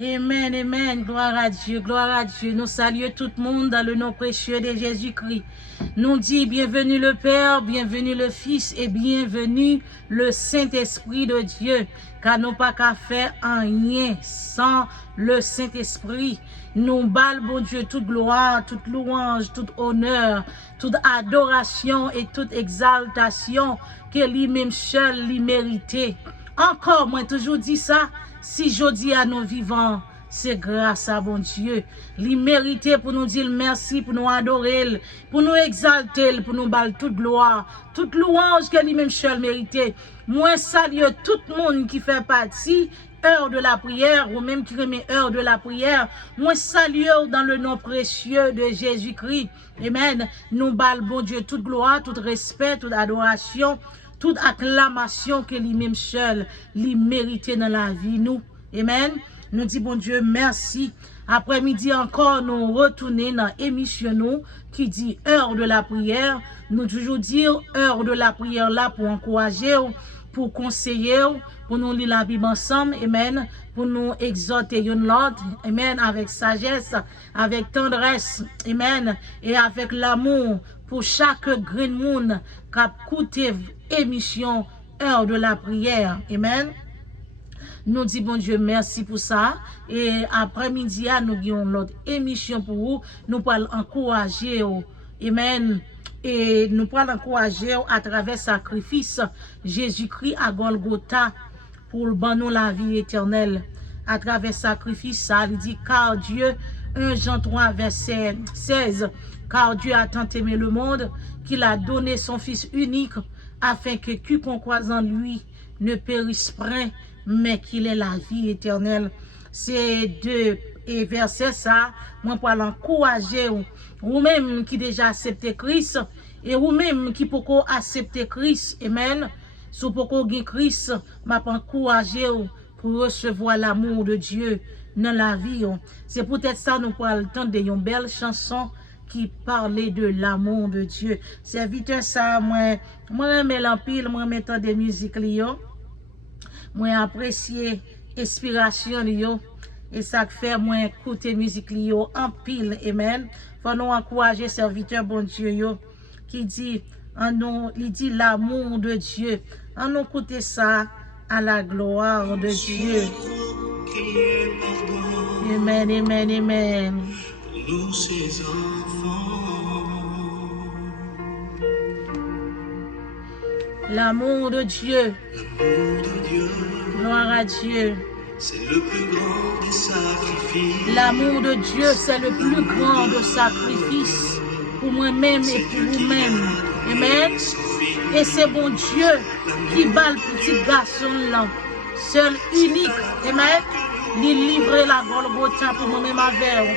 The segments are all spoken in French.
Amen, amen. Gloire à Dieu, gloire à Dieu. Nous saluons tout le monde dans le nom précieux de Jésus-Christ. Nous dit bienvenue le Père, bienvenue le Fils et bienvenue le Saint-Esprit de Dieu. Car nous pas qu'à faire rien sans le Saint-Esprit. Nous bal, bon Dieu, toute gloire, toute louange, tout honneur, toute adoration et toute exaltation que lui-même seul lui méritait. Encore, moi toujours dit ça, si je dis à nos vivants, c'est grâce à bon Dieu. Il mérite pour nous dire merci, pour nous adorer, pour nous exalter, pour nous battre toute gloire, toute louange que lui-même seul méritait. Moi, salue tout le monde qui fait partie, heure de la prière, ou même qui remet heure de la prière. Moi, salue dans le nom précieux de Jésus-Christ. Amen. Nous balle, bon Dieu, toute gloire, tout respect, toute adoration, toute acclamation que lui-même seul, lui méritait dans la vie, nous. Amen. Nous disons, bon Dieu, merci. Après-midi encore, nous retournons dans l'émission nous, qui dit heure de la prière. Nous toujours dire heure de la prière là pour encourager, pour conseiller, pour nous lire la Bible ensemble. Amen. Pour nous exhorter l'autre. Amen. Avec sagesse, avec tendresse. Amen. Et avec l'amour pour chaque green moon qui a écouté émission heure de la prière. Amen. Nous disons, bon Dieu, merci pour ça. Et après-midi, nous avons l'autre émission pour vous. Nous pouvons encourager. Amen. Et nous pouvons encourager à travers le sacrifice Jésus-Christ à Golgotha pour nous la vie éternelle. À travers le sacrifice, ça il dit, car Dieu, 1 Jean 3, verset 16, car Dieu a tant aimé le monde qu'il a donné son Fils unique afin que quiconque croit en lui ne périsse point, mais qu'il ait la vie éternelle. C'est deux versets ça, moi pour l'encourager, ou même qui déjà accepté Christ, et ou même qui peut accepter Christ, amen. Si vous pouvez Christ, m'a encouragé pour recevoir l'amour de Dieu dans la vie. C'est peut-être ça nous pourrons entendre une belle chanson qui parlait de l'amour de Dieu. C'est vite ça, moi j'aime l'empile, moi mettant des musiques lion. Moi apprécier inspiration lion et ça fait moi écouter musique lion en pile, amen. Faut nous encourager serviteur bon Dieu yo qui dit il dit l'amour de Dieu. On nous écouter ça à la gloire de Dieu. Amen, amen, amen. Nous ses enfants. L'amour de Dieu. L'amour de Dieu. Gloire à Dieu. C'est le plus grand des sacrifices. L'amour de Dieu, c'est le plus grand de sacrifices pour moi-même et pour vous-même. Amen. Et c'est bon Dieu qui bat le petit garçon là, seul, unique. Amen. Il livre la Golgotha pour moi-même avec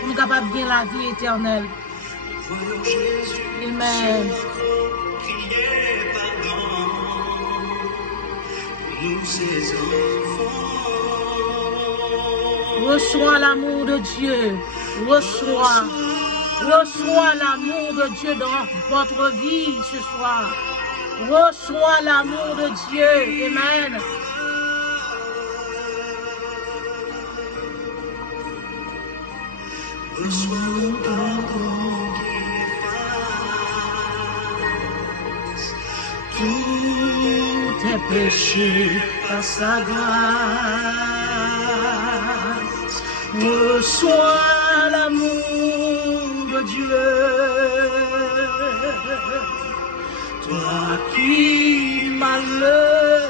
pour nous capables de gagner la vie éternelle. Amen. Reçois l'amour de Dieu. Reçois l'amour de Dieu dans votre vie ce soir. Reçois l'amour de Dieu. Amen. Reçois le pardon qui efface tous tes péchés par sa grâce. Reçois l'amour de Dieu. Toi qui malheureux,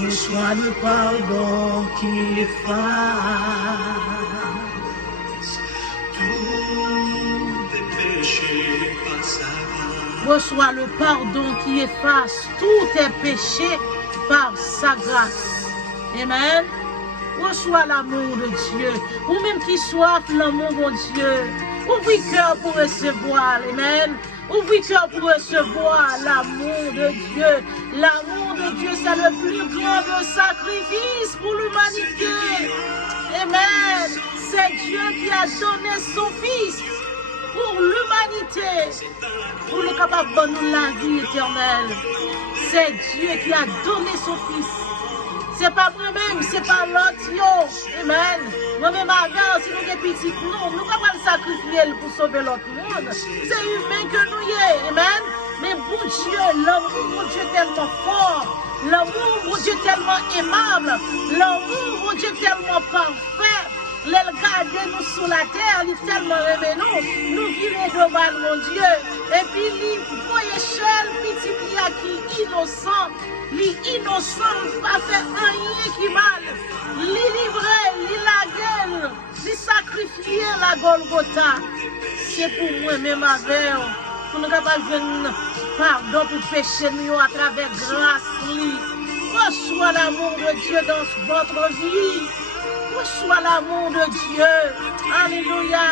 reçois le pardon qui efface tous tes péchés par sa grâce. Reçois le pardon qui efface tous tes péchés par sa grâce. Amen. Reçois l'amour de Dieu. Ou même qui soif l'amour de Dieu. Ouvrez cœur pour recevoir. Amen. Ouvrez cœur pour recevoir l'amour de Dieu. L'amour de Dieu, c'est le plus grand de sacrifice pour l'humanité. Amen. C'est Dieu qui a donné son Fils pour l'humanité, pour nous capables de nous la vie éternelle. C'est Dieu qui a donné son Fils. C'est pas moi-même, c'est pas l'autre. Amen. Moi-même avant, si nous sommes petits, nous ne pouvons pas sacrifier pour sauver l'autre monde. C'est humain que nous y est. Amen. Mais bon Dieu, l'amour, mon Dieu, tellement fort. L'amour, mon Dieu, tellement aimable. L'amour, mon Dieu, tellement parfait. Le garder nous sur la terre, il est tellement aimé nous. Nous vivons de mal, mon Dieu. Et puis, il voyez seul, petit qui est innocent. L'innocent pas fait rien qui mal. Li livré, li la gueule, li sacrifié la Golgotha. C'est pour moi-même avec pour nous capables de pardon pour pécher nous à travers grâce. Reçois l'amour de Dieu dans votre vie. Reçois l'amour de Dieu. Alléluia.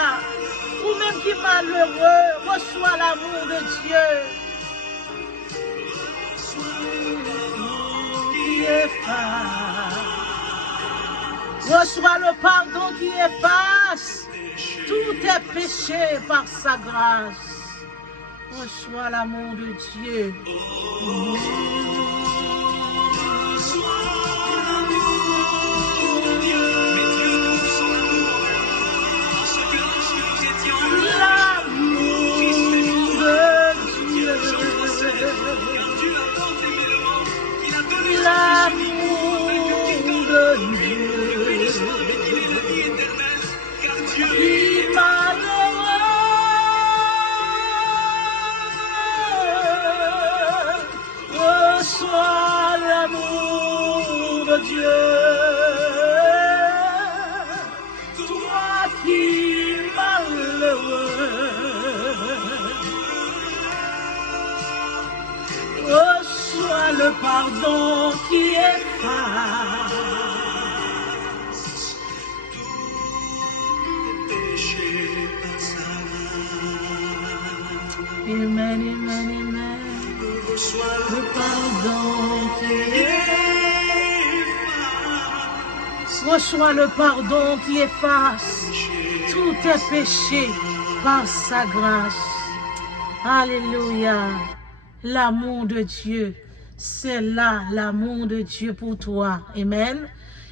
Ou même qui est malheureux, reçois l'amour de Dieu. Reçois le pardon qui efface tous tes péchés par sa grâce. Reçois l'amour de Dieu. Reçois l'amour de Dieu, toi qui malheureux, reçois le pardon qui efface Amen, amen, amen. Le pardon qui efface. Reçois le pardon qui efface tous tes péchés par sa grâce. Alléluia. L'amour de Dieu, c'est là l'amour de Dieu pour toi. Amen.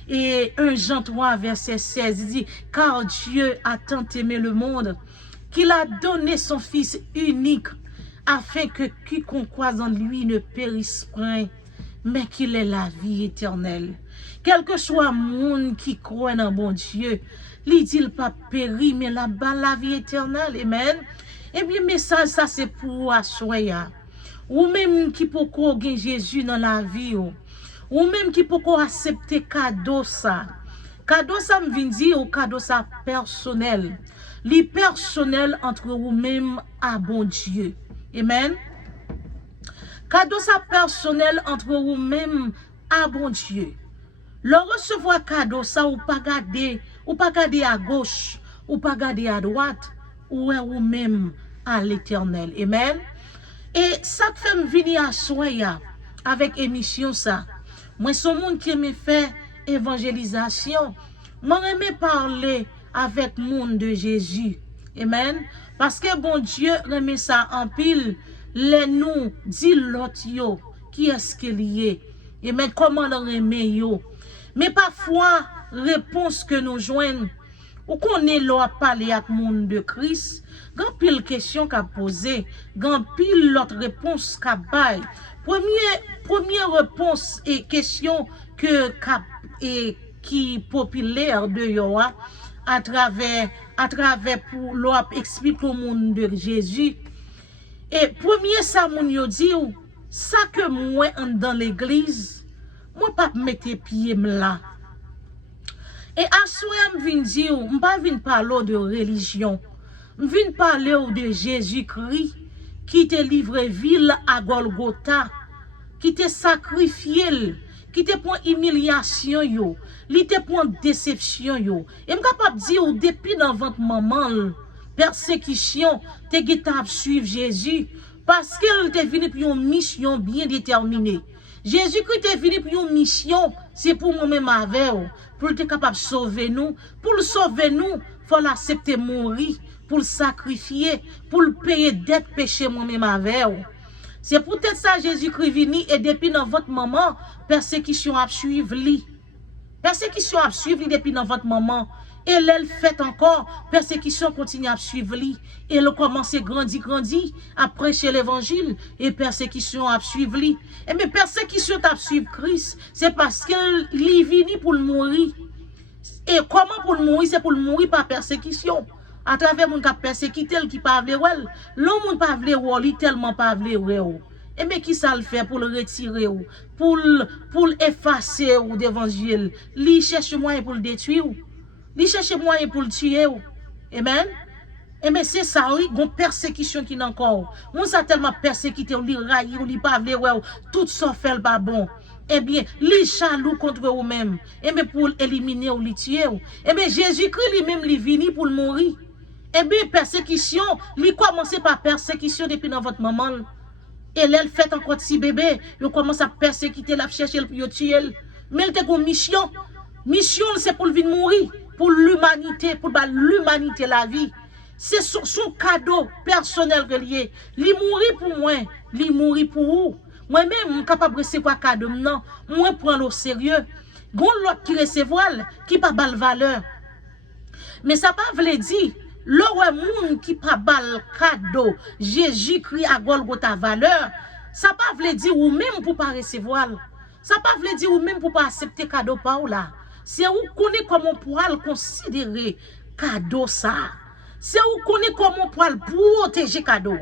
Et 1 Jean 3, verset 16, il dit, car Dieu a tant aimé le monde qu'il a donné son Fils unique afin que quiconque croise en lui ne périsse point, mais qu'il ait la vie éternelle. Quel que soit le monde qui croit dans bon Dieu, il dit pas périr, mais là-bas la vie éternelle. Amen. Et bien, message, ça c'est pour assoya. Ou même qui peut gagner Jésus dans la vie, ou même qui peut accepter cadeau ça. Cadeau ça me vient dire ou cadeau ça personnel. Li personnel entre vous-même à bon Dieu. Amen. Cadeau ça personnel entre vous-même à bon Dieu. Le recevoir cadeau ça ou pas garder à gauche, ou pas garder à droite, ou vous-même à l'éternel. Amen. Et ça fait me venir à soya avec émission ça. Moi son monde qui me fait évangélisation. Moi aime parler avec monde de Jésus. Amen. Parce que bon Dieu remet ça en pile. Les nous dit l'autre yo qui est-ce qu'il y est. Et mais comment le remet yo. Mais parfois réponse que nous joignons ou qu'on est là à parler avec monde de Christ. Grand pile question qu'a posé, grand pile l'autre réponse qu'a bail. Première réponse et question que qui populaire de Yoa à travers pour l'op explique au monde de Jésus. Et premier ça moun yo dit ça que moi dans l'église, moi pas mettre pied là. Et à souhait me vinn dire, m'pa vinn parler de religion. Je viens parler de Jésus-Christ qui te livré ville à Golgotha, qui te sacrifié, qui te prend humiliation yo, qui te prend déception yo. Et je suis capable de dire depuis dans votre maman, persécution, te guetap suivre Jésus parce qu'elle te venu pour une mission bien déterminée. Jésus-Christ est venu pour une mission, c'est pour moi-même avec, pour être capable de sauver nous. Pour le sauver nous, il faut l'accepter mourir. pour le sacrifier, pour le payer dette péché moi-même avec. C'est peut-être ça Jésus-Christ vini et depuis dans votre moment, persécution a suivre lui. Persécution a suivre depuis dans votre moment. Et elle fait encore, persécution continue à suivre lui. Et elle commence à grandir, à prêcher l'évangile. Et persécution a suivre lui. Et mais persécution a suivre Christ. C'est parce qu'il est venu pour le mourir. Et comment pour le mourir? C'est pour le mourir par persécution. À travers mon cap persécuté, qui pas vle wel. L'homme moun pas vle ou, li tellement pas vle ou. Et mais qui ça le fait pour le retirer ou, pour effacer ou d'évangile? Li cherche moyen pour le détruire ou. Li cherche moyen pour le tuer ou. Amen. Et mais c'est ça, oui, gon persécution qui n'a encore. Moun ça tellement persécuté ou, li raille ou, li pas vle ou, tout ça fait pas bon. Eh bien, li jaloux contre vous-même. Et bien, pour éliminer ou li tuer ou. Eh bien, Jésus-Christ lui-même, li vini pour le mourir. Eh bien, persécution, li commence par persécution depuis dans votre maman. Et elle fait encore si bébé, il commence à persécuter, la chercher pour le tuer. Mais elle a une mission. Mission, c'est pour venir mourir, pour l'humanité, pour l'humanité la vie. C'est son cadeau personnel que lié. Li mourir pour moi, li mourir pour vous. Moi-même, je suis capable de recevoir cadeau. Non, moi, je prends au sérieux. Gon l'autre qui recevoir, qui pas bal valeur. Mais ça pas veut dire, l'autre monde qui pas bal cadeau, Jésus-Christ à Golgotha valeur, ça pas veut dire ou même pour pas recevoir. Ça pas veut dire ou même pour pas accepter cadeau pas ou là. C'est où connaît comment on pourra le considérer cadeau ça. C'est où connaît comment on pourra le protéger cadeau.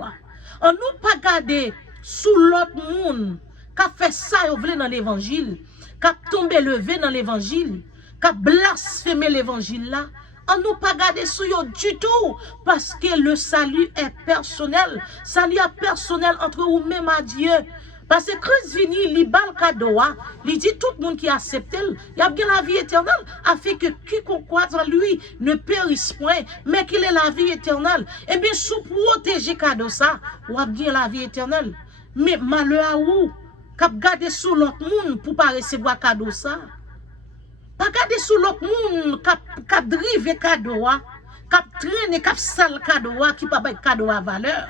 On nous pas garder sous l'autre monde qui a fait ça dans l'évangile, qui a tombé levé dans l'évangile, qui a blasphémé l'évangile là, on nous pas garder sous eux du tout, parce que le salut est personnel. Salut est personnel entre vous-même à Dieu. Parce que Christ vini, li bal cadeau, il dit tout le monde qui accepte, il y a bien la vie éternelle, afin que quiconque croit en lui ne périsse point, mais qu'il ait la vie éternelle. Et bien, sous protéger cadeau ça, ou a bien la vie éternelle. Mais malheur à vous, k'ap gade sous l'autre monde pour pas recevoir cadeau ça. Pas gade sous l'autre monde, k'ap drive cadeau, k'ap traîne, k'ap sale cadeau, qui pas bay cadeau à valeur.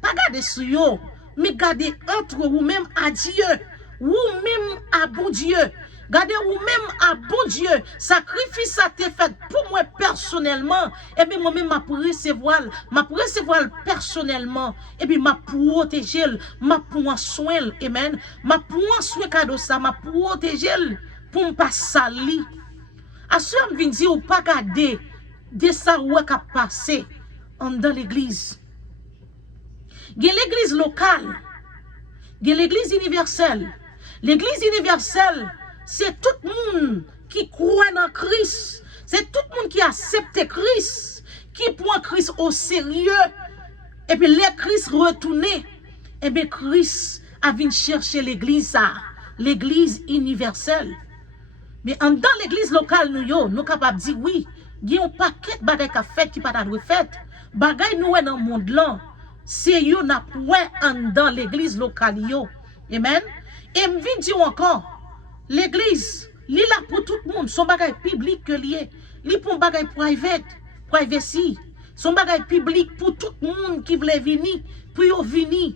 Pas gade sous yo, mais gade entre vous-même à Dieu, vous-même à bon Dieu. Gardez vous-même à bon Dieu. Sacrifice ça t'est fait pour moi personnellement. Et bien moi-même m'a recevoir personnellement. Et puis m'a protéger, m'a prendre soin. Amen. M'a prendre soin cadeau ça, m'a protéger pour me pas sali. À ce moment vient dire ou pas garder de ça ou qu'a passé dans l'église. Il y a l'église locale. Il y a l'église universelle. L'église universelle, c'est tout le monde qui croit dans Christ. C'est tout le monde qui accepte Christ, qui prend Christ au sérieux. Et puis, les Christ retourné, et bien Christ a venu chercher l'église, l'église universelle. Mais dans l'église locale, nous sommes capables de dire oui, il y a un paquet de bagages qui fait qui pas de fait. Bagages nous dans le monde là, c'est yo n'a point dans l'église locale yo. Amen. Et me vient dire encore. L'église, li là pour tout le monde, son bagage public que lié, li pour bagage private, privacy, son bagage public pour tout le monde qui veut venir, puis venir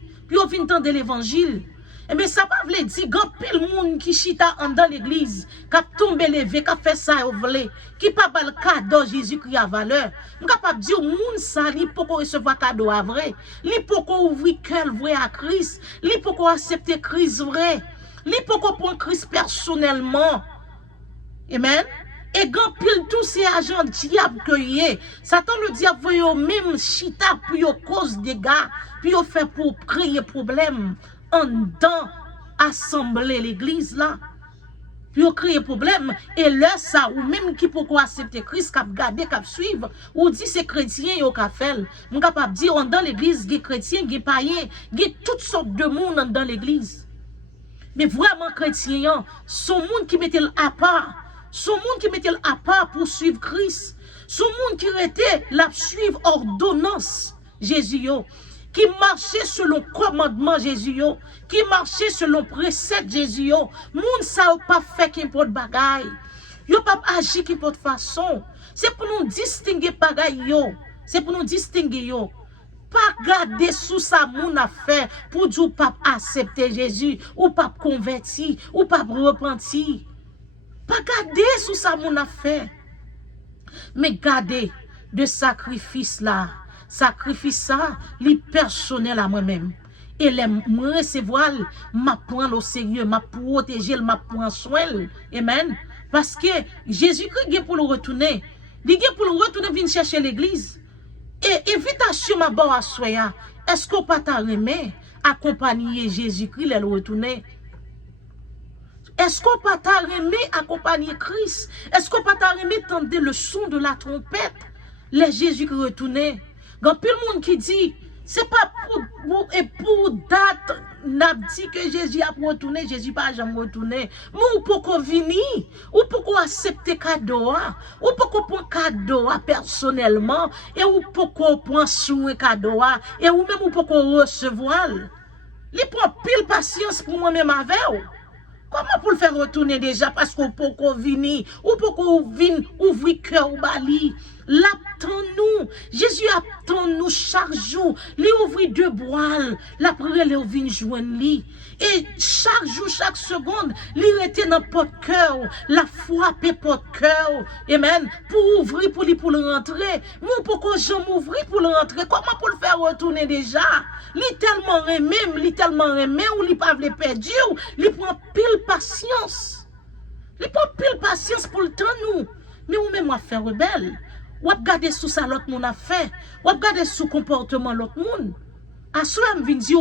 entendre l'évangile. Et mais ça pas veut dire grand pile monde qui chita dans l'église, qui a tombé levé, qui a fait ça au volé, qui pas bal cadeau Jésus-Christ à valeur. Je capable dire monde ça li pour recevoir cadeau à vrai, li pour ouvrir cœur vrai à Christ, li pour accepter Christ vrai. Li poko prend Christ personnellement. Amen. Et grand pile tous ces agents diable que yé. Satan le diable voyait même chita pour yo cause des gars, puis yo fait pour créer problème en dans assembler l'église là. Puis yo créer problème et là ça ou même qui pourquoi accepter Christ cap garder cap suivre ou dit c'est chrétien yo ka fait. Mon capable dire dans l'église des chrétiens, des païens, des toutes sortes de monde dans l'église. Mais vraiment chrétien, son monde qui mettait à part, son monde qui mettait à part pour suivre Christ, son monde qui était la suivre ordonnance Jésus, qui marchait selon commandement Jésus, qui marchait selon précepte Jésus, monde ça pas fait qu'importe bagaille, yo pas agi qu'importe façon, c'est pour nous distinguer bagaille yo. C'est pour nous distinguer yo. Pas garder sous sa moun a fait pour dire pas accepter Jésus ou pas converti ou pas repenti. Pas garder sous sa moun a fait. Mais garder de sacrifice là, sacrifice ça, li personnel à moi-même. Et les me recevoir, m'a prendre au sérieux, m'a protéger, m'a prendre soin. Amen. Parce que Jésus-Christ est pour le retourner. Il est pour le retourner venir chercher l'église. Et invitation ma bon à soya. Est-ce qu'on pas t'a remet accompagner Jésus-Christ le retourner? Est-ce qu'on pas t'a remet accompagner Christ? Est-ce qu'on pas t'a remet tendre le son de la trompette? Les Jésus-Christ retourner. Quand plus le monde qui dit c'est pas pour date n'a dit que Jésus a retourné, Jésus pas jamais retourné. Mais ou pourquoi venir, ou pourquoi accepter cadeau, ou pourquoi prendre cadeau personnellement, et ou pourquoi prendre soin cadeau, et ou même ou pourquoi recevoir. Il prend pile patience pour moi-même avec vous. Comment pour le faire retourner déjà parce qu'on peut venir ou pour qu'on vienne ouvrir cœur ou bali. L'attend-nous. Jésus attend-nous chaque jour. Lui ouvrir deux boîtes. La prière, lui vient joindre lui. Et chaque jour, chaque seconde, lui était dans votre cœur. La foi peut votre cœur. Amen. Pour ouvrir, pour lui, pour le rentrer. Moi, pourquoi je m'ouvrir pour le rentrer? Comment pour le faire retourner déjà? Lui tellement aimé, ou lui pas le perdre. Lui prend pile patience. Lui prend pile patience pour le temps nous. Mais ou même moi faire rebelle. Ou regarder sous ça l'autre monde a fait. Ou regarder sous comportement l'autre monde. À cela me vient dire